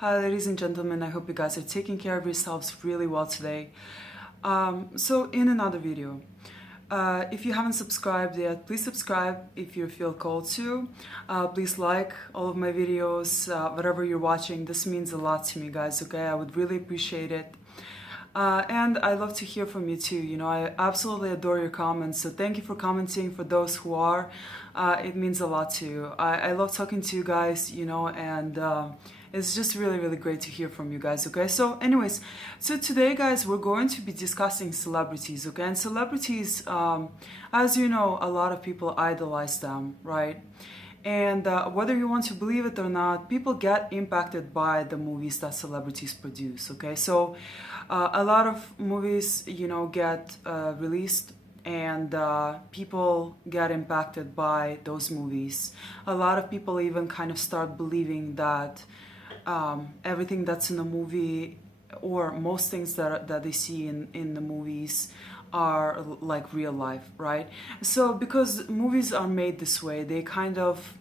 Hi ladies and gentlemen, I hope you guys are taking care of yourselves really well today. So in another video, if you haven't subscribed yet, please subscribe if you feel called to. Please like all of my videos, whatever you're watching. This means a lot to me, guys, okay? I would really appreciate it. And I love to hear from you too. You know, I absolutely adore your comments. So thank you for commenting. For those who are, it means a lot too. I love talking to you guys, you know, and it's just really, really great to hear from you guys, okay? So anyways, so today, guys, we're going to be discussing celebrities, okay? And celebrities, as you know, a lot of people idolize them, right? And whether you want to believe it or not, people get impacted by the movies that celebrities produce, okay? So a lot of movies, you know, get released and people get impacted by those movies. A lot of people even kind of start believing that everything that's in the movie, or most things that they see in the movies, are like real life, right? So because movies are made this way, they kind of,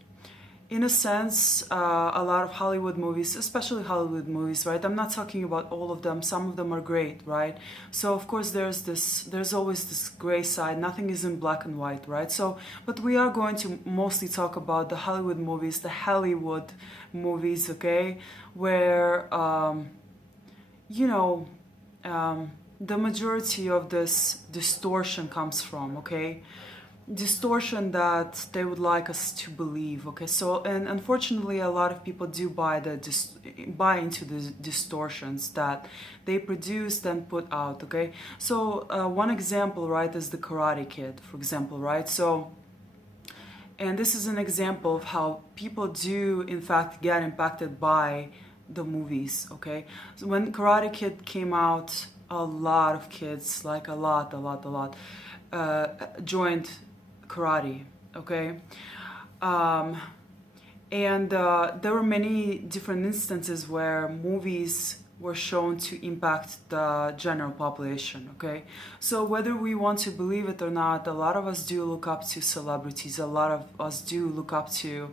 in a sense, a lot of Hollywood movies, especially Hollywood movies, right? I'm not talking about all of them. Some of them are great, right? So of course there's always this gray side. Nothing is in black and white, right? So, but we are going to mostly talk about the Hollywood movies, okay? Where, you know, the majority of this distortion comes from, okay? Distortion that they would like us to believe, okay? So, and unfortunately a lot of people do buy into the distortions that they produce and put out, okay? So one example, right, is the Karate Kid, for example, right? So, and this is an example of how people do in fact get impacted by the movies, okay? So when Karate Kid came out, a lot of kids, like a lot, joined karate, okay? And there were many different instances where movies were shown to impact the general population, okay? So whether we want to believe it or not, a lot of us do look up to celebrities, a lot of us do look up to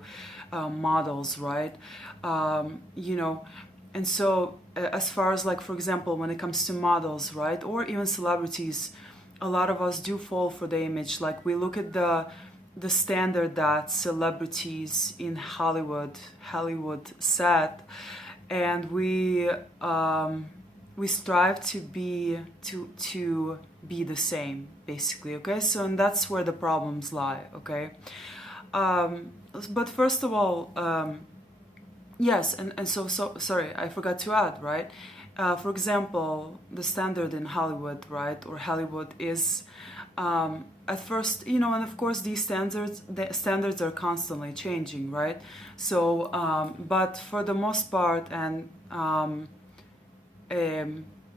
models, right? You know, and so as far as, like, for example, when it comes to models, right, or even celebrities, a lot of us do fall for the image. Like, we look at the standard that celebrities in Hollywood set, and we strive to be the same, basically, okay? So, and that's where the problems lie, okay? But first of all, yes, and so sorry, I forgot to add, right? For example, the standard in Hollywood, right, or Hollywood is, at first, you know, and of course these standards are constantly changing, right? So, but for the most part, and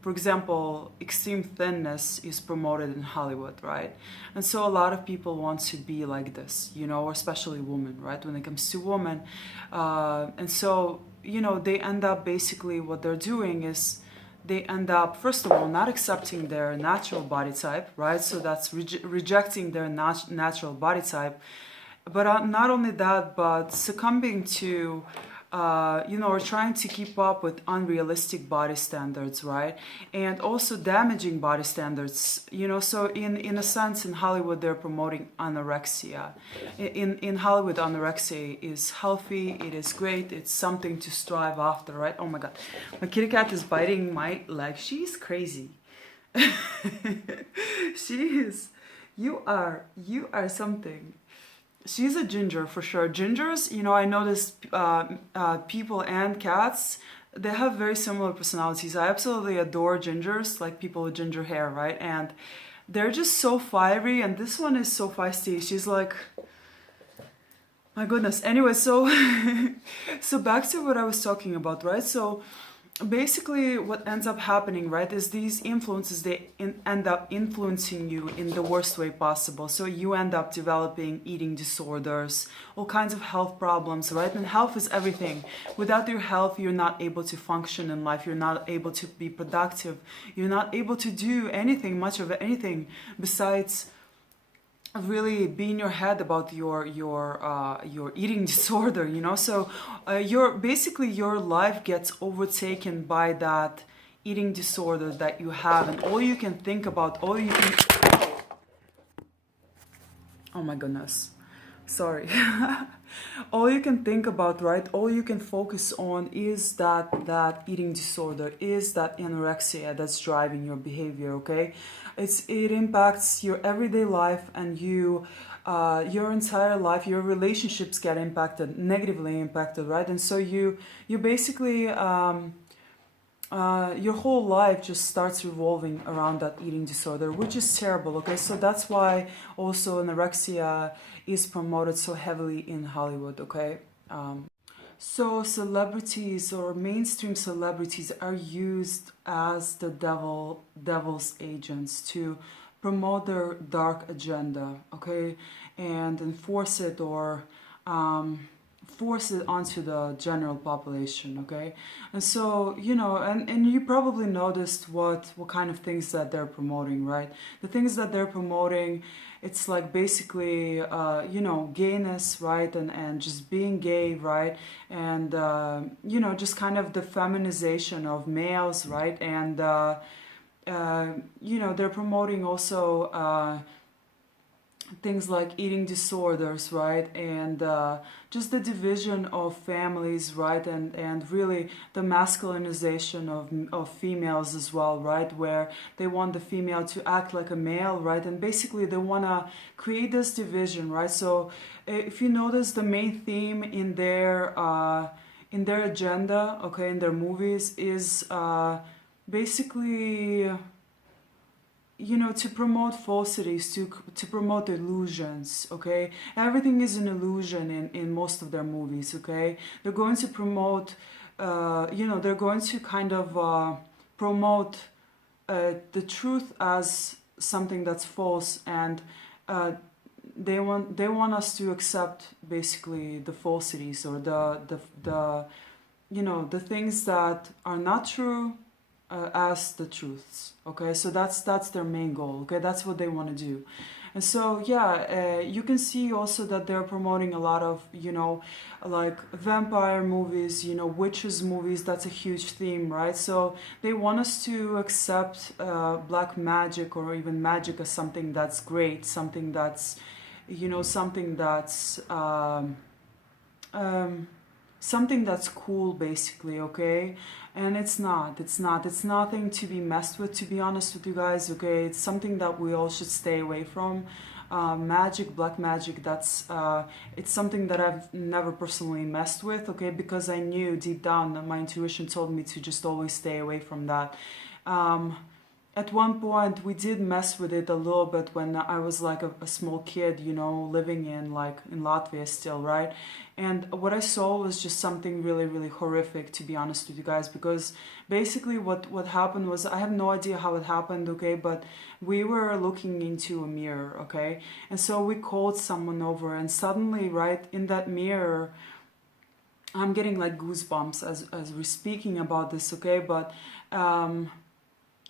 for example, extreme thinness is promoted in Hollywood, right? And so a lot of people want to be like this, you know, or especially women, right? When it comes to women, and so, you know, they end up, basically what they're doing is they end up, first of all, not accepting their natural body type, right? So that's rejecting their natural body type. But not only that, but succumbing to, you know, or trying to keep up with unrealistic body standards, right? And also damaging body standards, you know. So in a sense, in Hollywood, they're promoting anorexia. In Hollywood, anorexia is healthy, it is great, it's something to strive after, right? Oh my God, my kitty cat is biting my leg. She's crazy. She is. You are something. She's a ginger for sure. Gingers, you know, I noticed people and cats, they have very similar personalities. I absolutely adore gingers, like people with ginger hair, right? And they're just so fiery, and this one is so feisty. She's like, my goodness. Anyway, so so back to what I was talking about, right? So basically what ends up happening, right, is these influences, they end up influencing you in the worst way possible. So you end up developing eating disorders, all kinds of health problems, right? And health is everything. Without your health, you're not able to function in life, you're not able to be productive, you're not able to do anything, much of anything, besides really be in your head about your eating disorder, you know. So your basically your life gets overtaken by that eating disorder that you have, and all you can think about, all you can, oh my goodness, sorry. All you can think about, right, all you can focus on is that eating disorder, is that anorexia that's driving your behavior. Okay, it impacts your everyday life, and your entire life, your relationships get impacted, negatively impacted, right? And so you basically your whole life just starts revolving around that eating disorder, which is terrible. Okay, so that's why also anorexia is promoted so heavily in Hollywood. Okay, so celebrities or mainstream celebrities are used as the devil's agents to promote their dark agenda. Okay, and enforce it, or force it onto the general population. Okay, and so, you know, and you probably noticed what kind of things that they're promoting, right? The things that they're promoting, it's like basically you know, gayness, right? And just being gay, right? And you know, just kind of the feminization of males, right? And you know, they're promoting also things like eating disorders, right? And just the division of families, right? And really the masculinization of females as well, right? Where they want the female to act like a male, right? And basically they want to create this division, right? So if you notice, the main theme in their agenda, okay, in their movies, is basically, you know, to promote falsities, to promote illusions. Okay, everything is an illusion in most of their movies. Okay, they're going to promote you know, they're going to kind of promote the truth as something that's false, and they want us to accept basically the falsities, or the you know, the things that are not true as the truths. Okay, so that's their main goal. Okay, that's what they want to do. And so yeah, you can see also that they're promoting a lot of, you know, like vampire movies, you know, witches movies. That's a huge theme, right? So they want us to accept black magic, or even magic, as something that's great, something that's, you know, something that's something that's cool, basically. Okay, and it's nothing to be messed with, to be honest with you guys. Okay, it's something that we all should stay away from. Magic, black magic, that's it's something that I've never personally messed with. Okay, because I knew deep down that my intuition told me to just always stay away from that. At one point we did mess with it a little bit when I was like a small kid, you know, living in Latvia still, right? And what I saw was just something really horrific, to be honest with you guys, because basically what happened was, I have no idea how it happened, okay, but we were looking into a mirror, okay, and so we called someone over, and suddenly, right, in that mirror, I'm getting like goosebumps as we're speaking about this, okay, but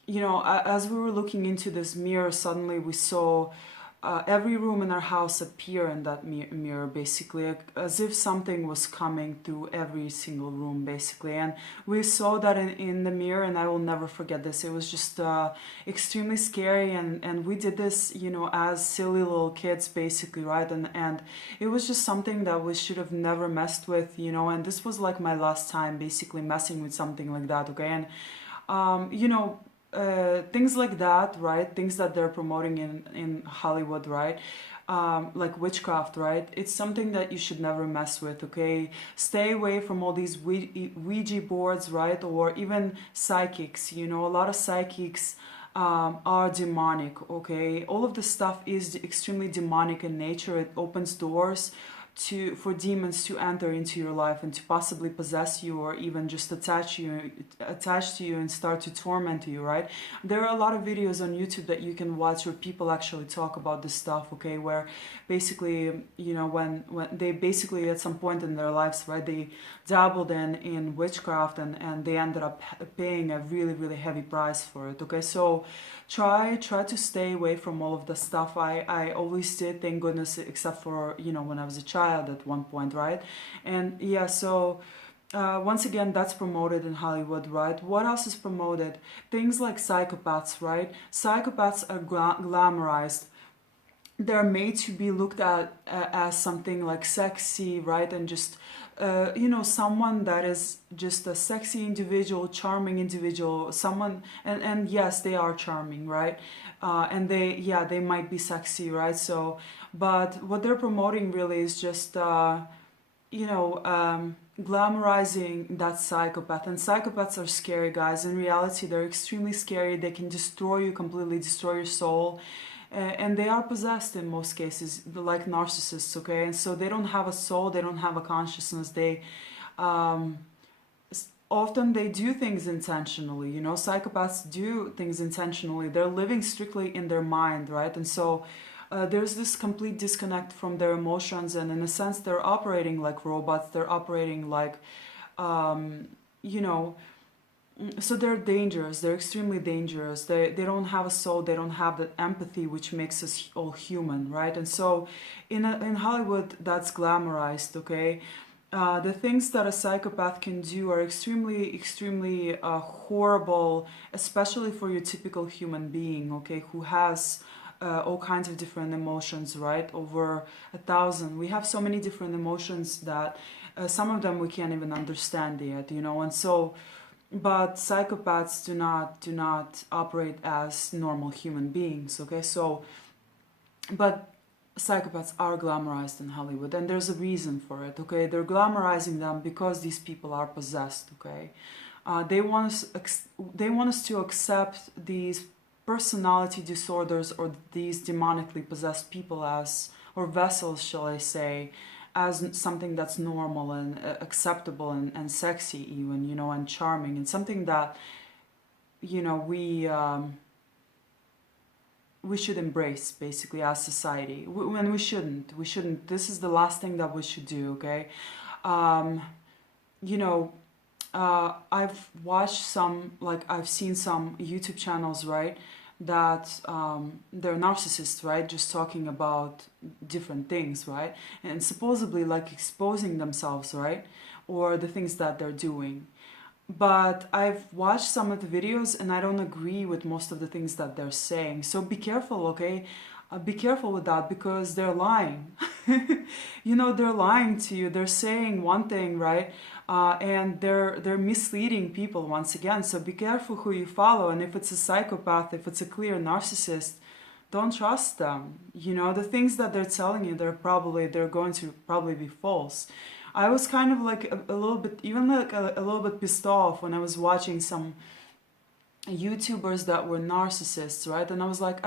you know, as we were looking into this mirror, suddenly we saw every room in our house appear in that mirror, basically, as if something was coming through every single room, basically. And we saw that in the mirror, and I will never forget this. It was just extremely scary, and we did this, you know, as silly little kids, basically, right? And it was just something that we should have never messed with, you know, and this was like my last time, basically, messing with something like that, okay? And, you know, things like that, right? Things that they're promoting in Hollywood, right? Like witchcraft, right? It's something that you should never mess with, okay? Stay away from all these Ouija boards, right? Or even psychics, you know, a lot of psychics are demonic, okay? All of this stuff is extremely demonic in nature. It opens doors for demons to enter into your life and to possibly possess you, or even just attach to you and start to torment you, right? There are a lot of videos on YouTube that you can watch where people actually talk about this stuff, okay, where basically, you know, when they basically at some point in their lives, right, they dabbled in witchcraft, and they ended up paying a really, really heavy price for it, okay? So try to stay away from all of the stuff. I always did, thank goodness, except for, you know, when I was a child at one point, right? And yeah, so once again, that's promoted in Hollywood, right? What else is promoted? Things like psychopaths, right? Psychopaths are glamorized. They're made to be looked at as something like sexy, right? And just, you know, someone that is just a sexy individual, charming individual, someone, and yes, they are charming, right? And they might be sexy, right? So, but what they're promoting really is just, you know, glamorizing that psychopath. And psychopaths are scary, guys. In reality, they're extremely scary. They can destroy you completely, destroy your soul. And they are possessed in most cases, like narcissists, okay? And so they don't have a soul, they don't have a consciousness. They often they do things intentionally, you know. Psychopaths do things intentionally. They're living strictly in their mind, right? And so there's this complete disconnect from their emotions, and in a sense they're operating like robots. They're operating like, you know, so they're dangerous. They're extremely dangerous. They don't have a soul. They don't have that empathy which makes us all human, right? And so in Hollywood, that's glamorized, okay? The things that a psychopath can do are extremely horrible, especially for your typical human being, okay, who has all kinds of different emotions, right? Over 1,000. We have so many different emotions that some of them we can't even understand yet, you know. And so, but psychopaths do not operate as normal human beings, okay? So, but psychopaths are glamorized in Hollywood, and there's a reason for it, okay? They're glamorizing them because these people are possessed, okay? They want us to accept these personality disorders or these demonically possessed people as, or vessels, shall I say, as something that's normal and acceptable and sexy even, you know, and charming, and something that, you know, we should embrace basically as society. When we shouldn't. This is the last thing that we should do, okay? You know, I've watched some, like I've seen some YouTube channels, right, that they're narcissists, right, just talking about different things, right, and supposedly like exposing themselves, right, or the things that they're doing. But I've watched some of the videos and I don't agree with most of the things that they're saying. So be careful, okay? Be careful with that, because they're lying. You know, they're lying to you. They're saying one thing, right? And they're misleading people once again. So be careful who you follow. And if it's a psychopath, if it's a clear narcissist, don't trust them. You know, the things that they're telling you, they're going to probably be false. I was kind of like a little bit, even like a little bit pissed off when I was watching some YouTubers that were narcissists, right? And I was like,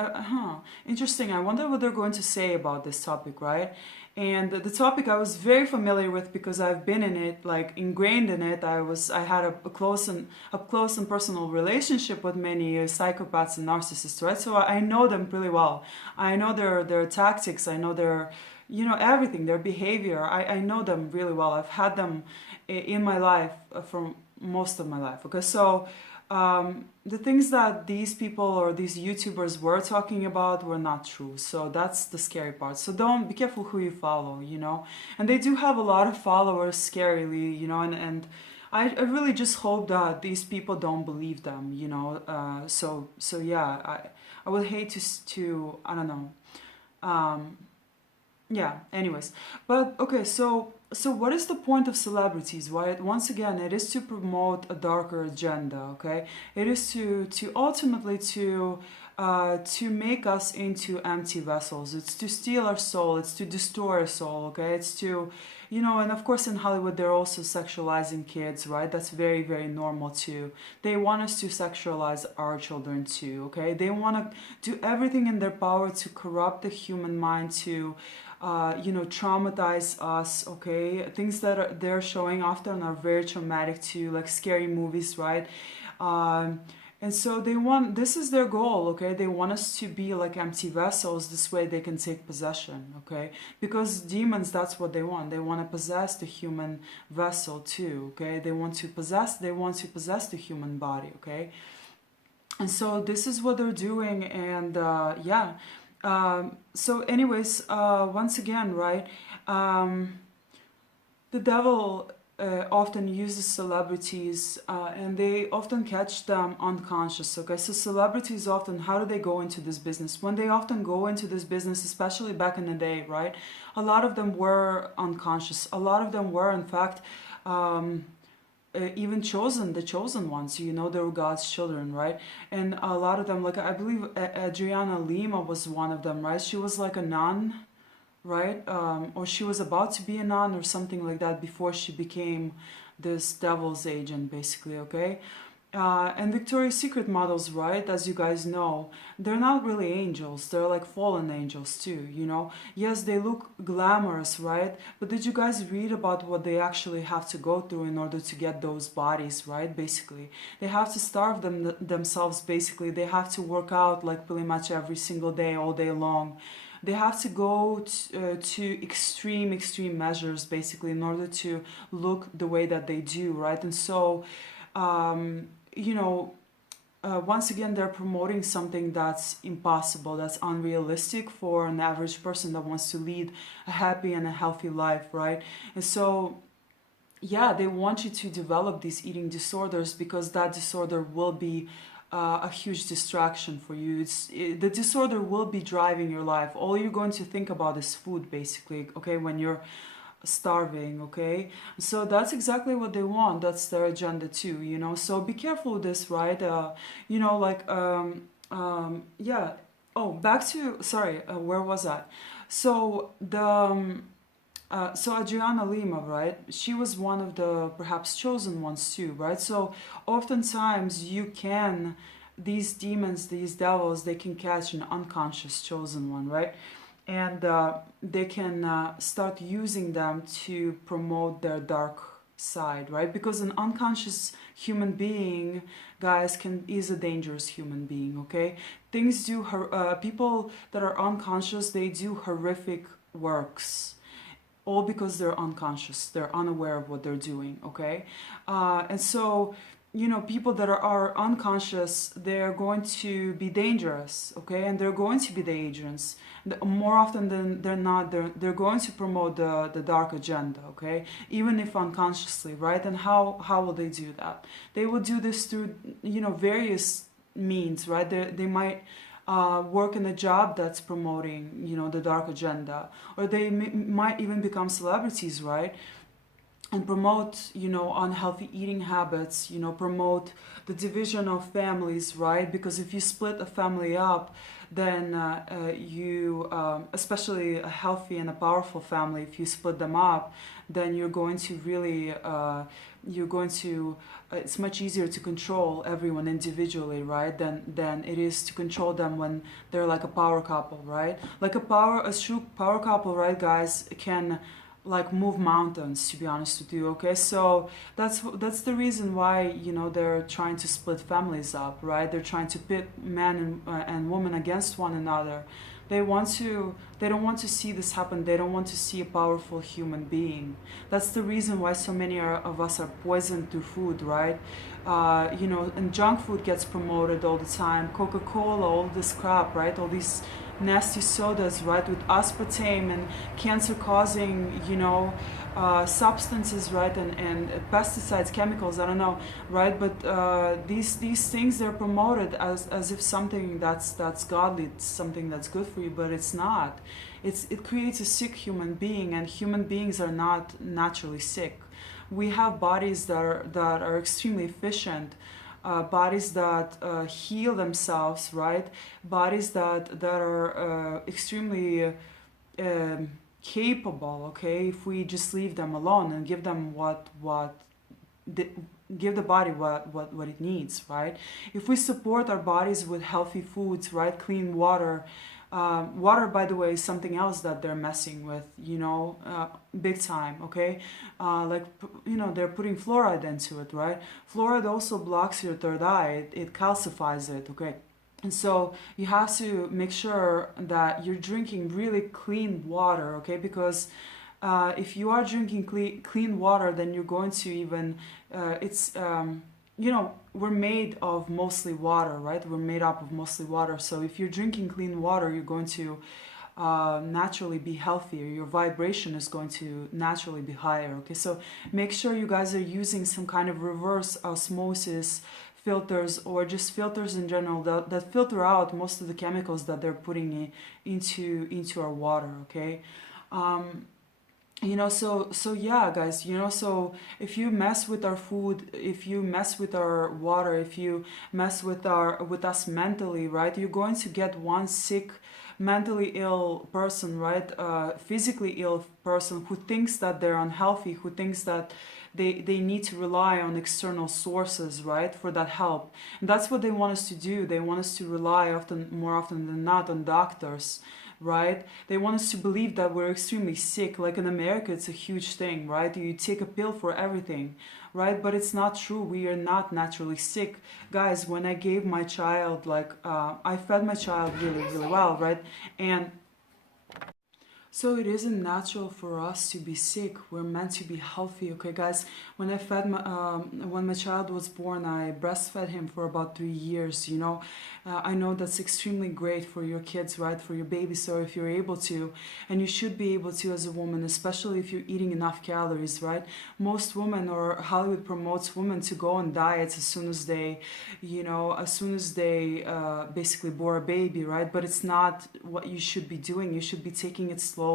interesting. I wonder what they're going to say about this topic, right? And the topic I was very familiar with because I've been in it, like ingrained in it. I had a close and personal relationship with many psychopaths and narcissists, right? So I know them pretty well. I know their tactics. I know their, you know, everything, their behavior. I know them really well. I've had them in my life for most of my life. Okay, so the things that these people or these YouTubers were talking about were not true. So that's the scary part. So be careful who you follow, you know. And they do have a lot of followers, scarily, you know, and I really just hope that these people don't believe them, you know. So yeah, I would hate to I don't know. Yeah, anyways, but okay, so what is the point of celebrities, right? Once again, it is to promote a darker agenda, okay? It is to ultimately to make us into empty vessels. It's to steal our soul, it's to destroy our soul, okay? you know, and of course in Hollywood they're also sexualizing kids, right? That's very, very normal too. They want us to sexualize our children too, okay? They want to do everything in their power to corrupt the human mind, to you know, traumatize us, okay? Things that they're showing often are very traumatic too, like scary movies, right? Um, and so they want, this is their goal, okay? They want us to be like empty vessels. This way they can take possession, okay? Because demons, that's what they want. They want to possess the human vessel too, okay? They want to possess the human body, okay? And so this is what they're doing, and yeah. So anyways, once again, right? The devil often uses celebrities and they often catch them unconscious, okay? So celebrities often, how do they go into this business? When they often go into this business, especially back in the day, right? A lot of them were unconscious. A lot of them were, in fact, even the chosen ones, you know, they were God's children, right? And a lot of them, like I believe Adriana Lima was one of them, right? She was like a nun, right? Or she was about to be a nun or something like that before she became this devil's agent, basically, okay? And Victoria's Secret models, right, as you guys know, they're not really angels. They're like fallen angels too, you know? Yes, they look glamorous, right? But did you guys read about what they actually have to go through in order to get those bodies, right? Basically, they have to starve themselves, basically. They have to work out like pretty much every single day, all day long. They have to go to extreme measures, basically, in order to look the way that they do, right? And so, you know, once again, they're promoting something that's impossible, that's unrealistic for an average person that wants to lead a happy and a healthy life, right? And so, yeah, they want you to develop these eating disorders because that disorder will be a huge distraction for you. The disorder will be driving your life. All you're going to think about is food, basically, okay, when you're starving, okay? So that's exactly what they want. That's their agenda too, you know? So be careful with this, right? You know, like, yeah. Oh, back to, sorry, where was I? So so Adriana Lima, right? She was one of the perhaps chosen ones too, right? So oftentimes these demons, these devils, they can catch an unconscious chosen one, right? And they can start using them to promote their dark side, right? Because an unconscious human being, guys, is a dangerous human being, okay? People that are unconscious, they do horrific works, all because they're unconscious. They're unaware of what they're doing, okay? And so, you know, people that are unconscious, they're going to be dangerous, okay? And they're going to be the agents. More often than they're not, they're going to promote the dark agenda, okay? Even if unconsciously, right? And how will they do that? They will do this through, you know, various means, right? They might work in a job that's promoting, you know, the dark agenda, or they might even become celebrities, right? And promote, you know, unhealthy eating habits, you know, promote the division of families, right? Because if you split a family up, then especially a healthy and a powerful family, if you split them up, then you're going to really, it's much easier to control everyone individually, right? Than it is to control them when they're like a power couple, right? Like a true power couple, right, guys, can like move mountains, to be honest with you, okay? So that's the reason why, you know, they're trying to split families up, right? They're trying to pit men and women against one another. They don't want to see this happen. They don't want to see a powerful human being. That's the reason why so many of us are poisoned through food, right? You know, and junk food gets promoted all the time. Coca-Cola, all this crap, right? All these nasty sodas, right, with aspartame and cancer-causing, you know, substances, right, and pesticides, chemicals, I don't know, right? But these things, they're promoted as if something that's godly, it's something that's good for you, but it's not. It creates a sick human being, and human beings are not naturally sick. We have bodies that are extremely efficient. Bodies that heal themselves, right? Bodies that are extremely capable, okay, if we just leave them alone and give them the, give the body what it needs, right? If we support our bodies with healthy foods, right, clean water. Water, by the way, is something else that they're messing with, big time, okay? They're putting fluoride into it, right? Fluoride also blocks your third eye, it calcifies it, okay? And so you have to make sure that you're drinking really clean water, okay? Because if you are drinking clean water, then you're going to even, we're made of mostly water, right? We're made up of mostly water. So if you're drinking clean water, you're going to naturally be healthier. Your vibration is going to naturally be higher, okay? So make sure you guys are using some kind of reverse osmosis filters, or just filters in general that filter out most of the chemicals that they're putting into our water, okay? So yeah, guys, so if you mess with our food, if you mess with our water, if you mess with us mentally, right, you're going to get one sick, mentally ill person, right, physically ill person who thinks that they're unhealthy, who thinks that they need to rely on external sources, right, for that help. And that's what they want us to do. They want us to rely more often than not on doctors, right? They want us to believe that we're extremely sick. Like in America, it's a huge thing, right? You take a pill for everything, right? But it's not true. We are not naturally sick. Guys, when I gave my child, I fed my child really, really well, right? And so it isn't natural for us to be sick. We're meant to be healthy, okay, guys? When when my child was born, I breastfed him for about 3 years. I know that's extremely great for your kids, right? For your baby. So if you're able to, and you should be able to as a woman, especially if you're eating enough calories, right? Most women, or Hollywood promotes women to go on diets as soon as they, basically bore a baby, right? But it's not what you should be doing. You should be taking it slowly.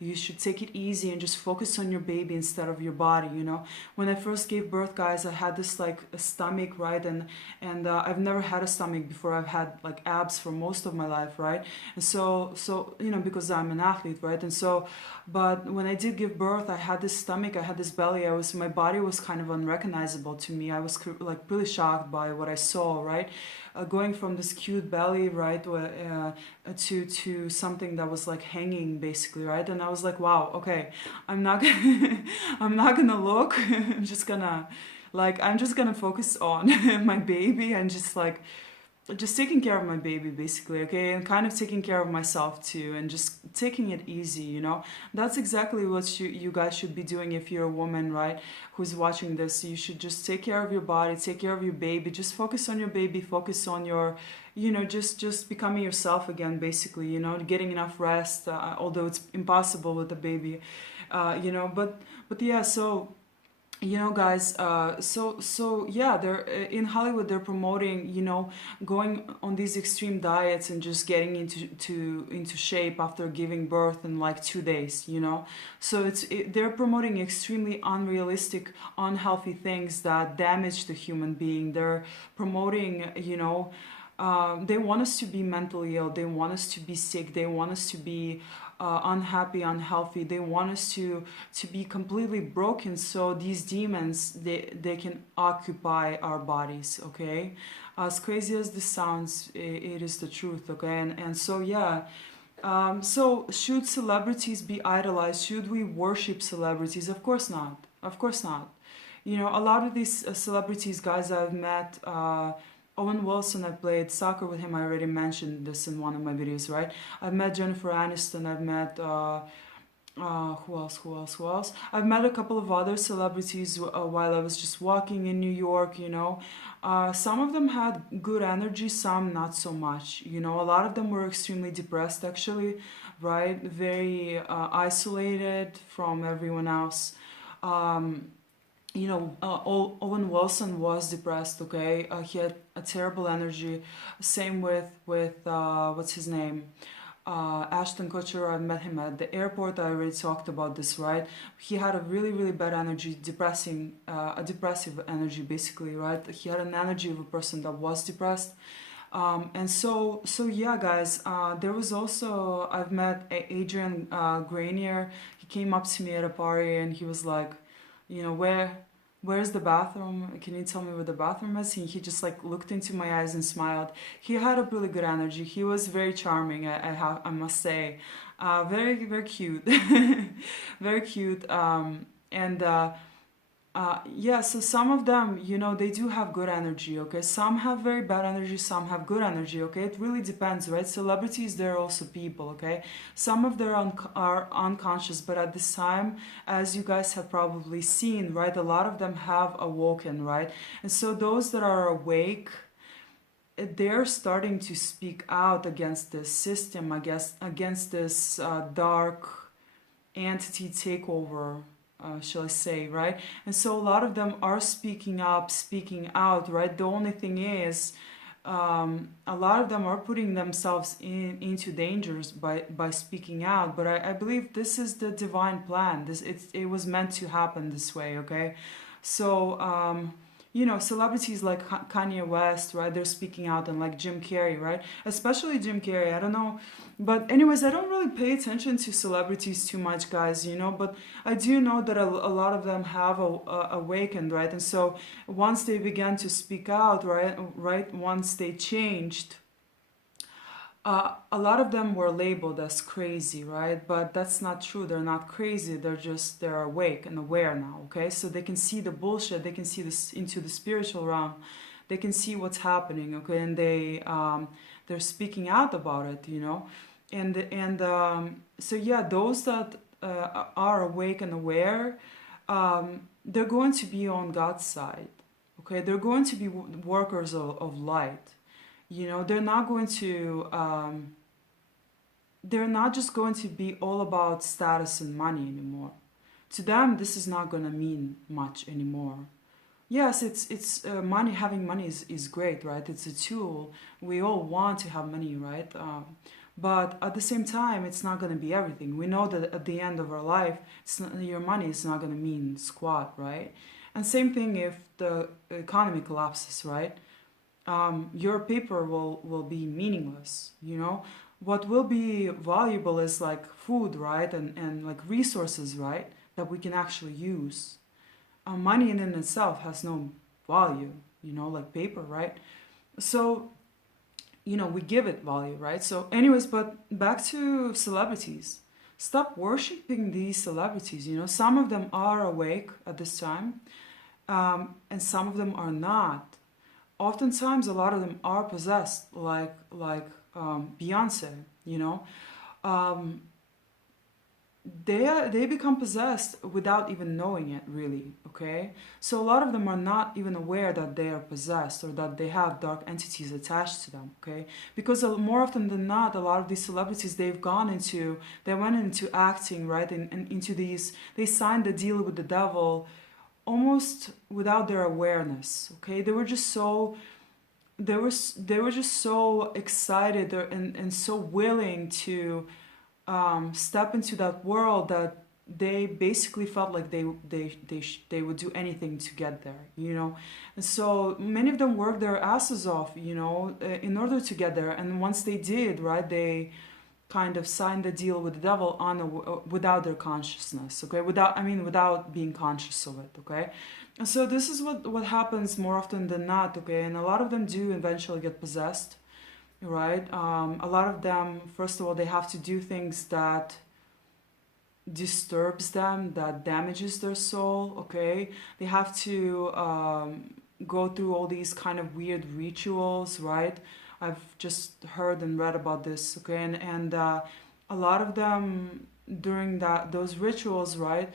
You should take it easy and just focus on your baby instead of your body. When I first gave birth, guys, I had this a stomach, right? And I've never had a stomach before. I've had abs for most of my life, right? And so because I'm an athlete, right? And so, but when I did give birth, I had this stomach, I had this belly. My body was kind of unrecognizable to me. I was really shocked by what I saw, right? Going from this cute belly, right, to something that was hanging, basically, right? And I was like, wow, okay, I'm not gonna look. I'm just gonna focus on my baby, and just taking care of my baby, basically, okay, and kind of taking care of myself too, and just taking it easy. That's exactly what you guys should be doing if you're a woman, right, who's watching this. You should just take care of your body, take care of your baby, just focus on your baby, focus on your, just becoming yourself again, basically, getting enough rest, although it's impossible with a baby, but yeah, so guys, so yeah, they're in Hollywood, they're promoting, going on these extreme diets and just getting into shape after giving birth in 2 days, so they're promoting extremely unrealistic, unhealthy things that damage the human being. They're promoting, they want us to be mentally ill, they want us to be sick, they want us to be unhappy, unhealthy. They want us to be completely broken, so these demons, they can occupy our bodies, okay? As crazy as this sounds, it is the truth, okay? And so yeah, so should celebrities be idolized? Should we worship celebrities? Of course not. Of course not. A lot of these celebrities, guys, I've met, Owen Wilson, I played soccer with him. I already mentioned this in one of my videos, right? I've met Jennifer Aniston. I've met, who else? I've met a couple of other celebrities while I was just walking in New York, Some of them had good energy, some not so much, A lot of them were extremely depressed, actually, right? Very isolated from everyone else. Owen Wilson was depressed, okay? He had a terrible energy. Same with what's his name? Ashton Kutcher. I met him at the airport. I already talked about this, right? He had a really, really bad energy, a depressive energy, basically, right? He had an energy of a person that was depressed. And so yeah, guys, there was also, I've met Adrian Grenier. He came up to me at a party and he was like, you know, where's the bathroom? Can you tell me where the bathroom is? And he just like looked into my eyes and smiled. He had a really good energy. He was very charming, I must say. Very, very cute. Very cute. Yeah, so some of them, you know, they do have good energy, okay? Some have very bad energy, some have good energy, okay? It really depends, right? Celebrities, they're also people, okay? Some of them are unconscious, but at this time, as you guys have probably seen, right, a lot of them have awoken, right? And so those that are awake, they're starting to speak out against this system, I guess, against this dark entity takeover, shall I say, right? And so a lot of them are speaking up, speaking out, right? The only thing is, a lot of them are putting themselves into dangers by speaking out. But I believe this is the divine plan. It was meant to happen this way, okay? So you know, celebrities like Kanye West, right? They're speaking out, and like Jim Carrey, right? Especially Jim Carrey. I don't know, but anyways, I don't really pay attention to celebrities too much, guys, you know, but I do know that a lot of them have awakened, right? And so once they began to speak out, right, once they changed, a lot of them were labeled as crazy, right? But that's not true. They're not crazy. They're awake and aware now, okay? So they can see the bullshit. They can see this into the spiritual realm. They can see what's happening, okay? And they're speaking out about it, you know? So yeah, those that are awake and aware, they're going to be on God's side, okay? They're going to be workers of light. You know, they're not going to, they're not just going to be all about status and money anymore. To them, this is not going to mean much anymore. Yes, it's money. Having money is great, right? It's a tool. We all want to have money, right? But at the same time, it's not going to be everything. We know that at the end of our life, your money is not going to mean squat, right? And same thing if the economy collapses, right? Your paper will be meaningless, you know. What will be valuable is like food, right, and like resources, right, that we can actually use. Money in itself has no value, you know, like paper, right? So, you know, we give it value, right? So anyways, but back to celebrities. Stop worshiping these celebrities, you know. Some of them are awake at this time, and some of them are not. Oftentimes a lot of them are possessed, like Beyonce, you know. They become possessed without even knowing it, really, okay? So a lot of them are not even aware that they are possessed or that they have dark entities attached to them, okay? Because more often than not, a lot of these celebrities, they went into acting, right, and into these, they signed the deal with the devil almost without their awareness, okay? They were just so excited and so willing to step into that world that they basically felt like they would do anything to get there, you know. And so many of them worked their asses off, you know, in order to get there. And once they did, right, they kind of signed the deal with the devil without their consciousness, okay, without being conscious of it, okay. And so this is what happens more often than not, okay. And a lot of them do eventually get possessed, right? A lot of them, first of all, they have to do things that disturbs them, that damages their soul, okay. They have to go through all these kind of weird rituals, right? I've just heard and read about this, okay, and a lot of them during those rituals, right,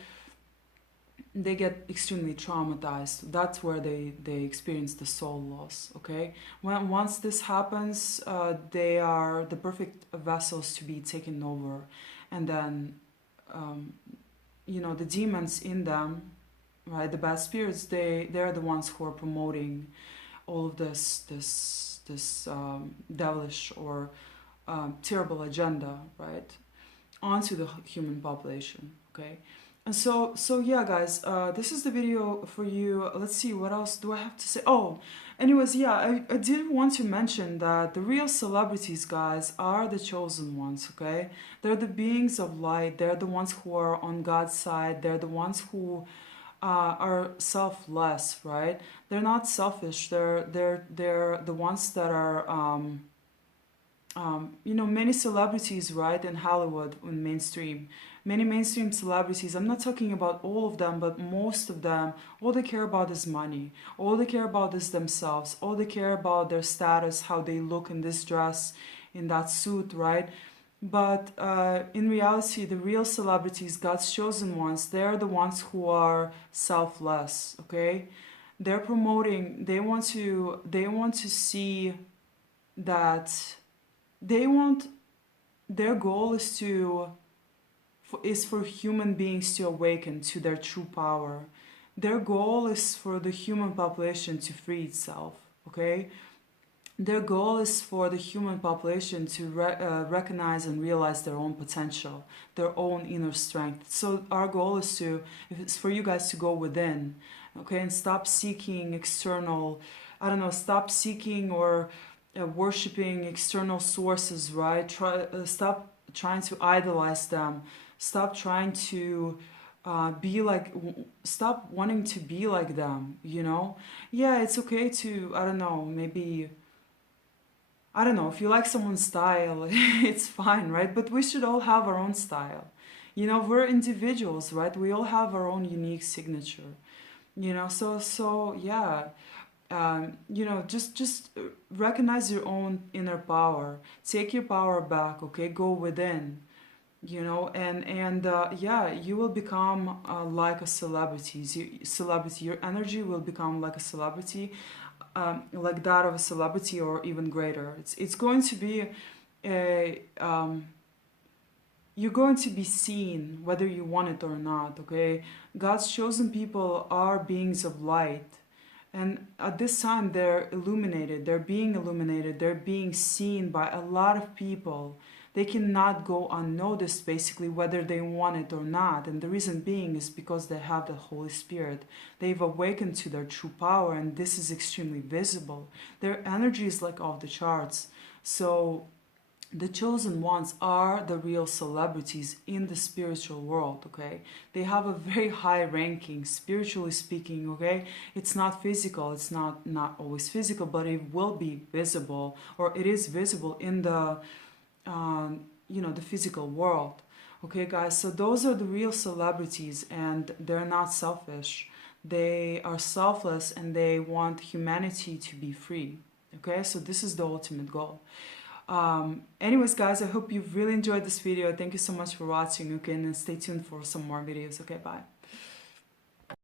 they get extremely traumatized. That's where they experience the soul loss, okay. Once this happens, they are the perfect vessels to be taken over, and then you know, the demons in them, right, the bad spirits, they're the ones who are promoting all of this devilish or terrible agenda, right, onto the human population, okay. And so yeah, guys, this is the video for you. Let's see, what else do I have to say? Oh, Anyways, yeah, I did want to mention that the real celebrities, guys, are the chosen ones, okay? They're the beings of light. They're the ones who are on God's side. They're the ones who are selfless, right? They're not selfish. They're the ones that are you know, many celebrities, right, in Hollywood, in mainstream, many mainstream celebrities, I'm not talking about all of them, but most of them, all they care about is money. All they care about is themselves. All they care about their status, how they look in this dress, in that suit, right? But in reality, the real celebrities, God's chosen ones, they're the ones who are selfless, okay? They're promoting, they want to see that they want, their goal is for human beings to awaken to their true power. Their goal is for the human population to free itself, okay? Their goal is for the human population to recognize and realize their own potential, their own inner strength. So our goal is for you guys to go within, okay, and stop seeking external, I don't know, stop seeking or worshiping external sources, right? Stop trying to idolize them. Stop trying to be like, stop wanting to be like them, you know? Yeah, it's okay to, I don't know, maybe, I don't know, if you like someone's style, it's fine, right? But we should all have our own style. You know, we're individuals, right? We all have our own unique signature. You know, so yeah. You know, just recognize your own inner power. Take your power back, okay? Go within, you know, and yeah, you will become like a celebrity. Celebrity. Your energy will become like a celebrity, like that of a celebrity or even greater. It's going to be a you're going to be seen whether you want it or not, okay? God's chosen people are beings of light. And at this time, they're illuminated, they're being seen by a lot of people. They cannot go unnoticed, basically, whether they want it or not. And the reason being is because they have the Holy Spirit. They've awakened to their true power, and this is extremely visible. Their energy is like off the charts. So the chosen ones are the real celebrities in the spiritual world, okay? They have a very high ranking, spiritually speaking, okay? It's not physical, it's not always physical, but it will be visible, or it is visible in the, you know, the physical world, okay, guys? So those are the real celebrities, and they're not selfish. They are selfless, and they want humanity to be free, okay? So this is the ultimate goal. Anyways, guys, I hope you've really enjoyed this video. Thank you so much for watching, okay, and stay tuned for some more videos. Okay, bye.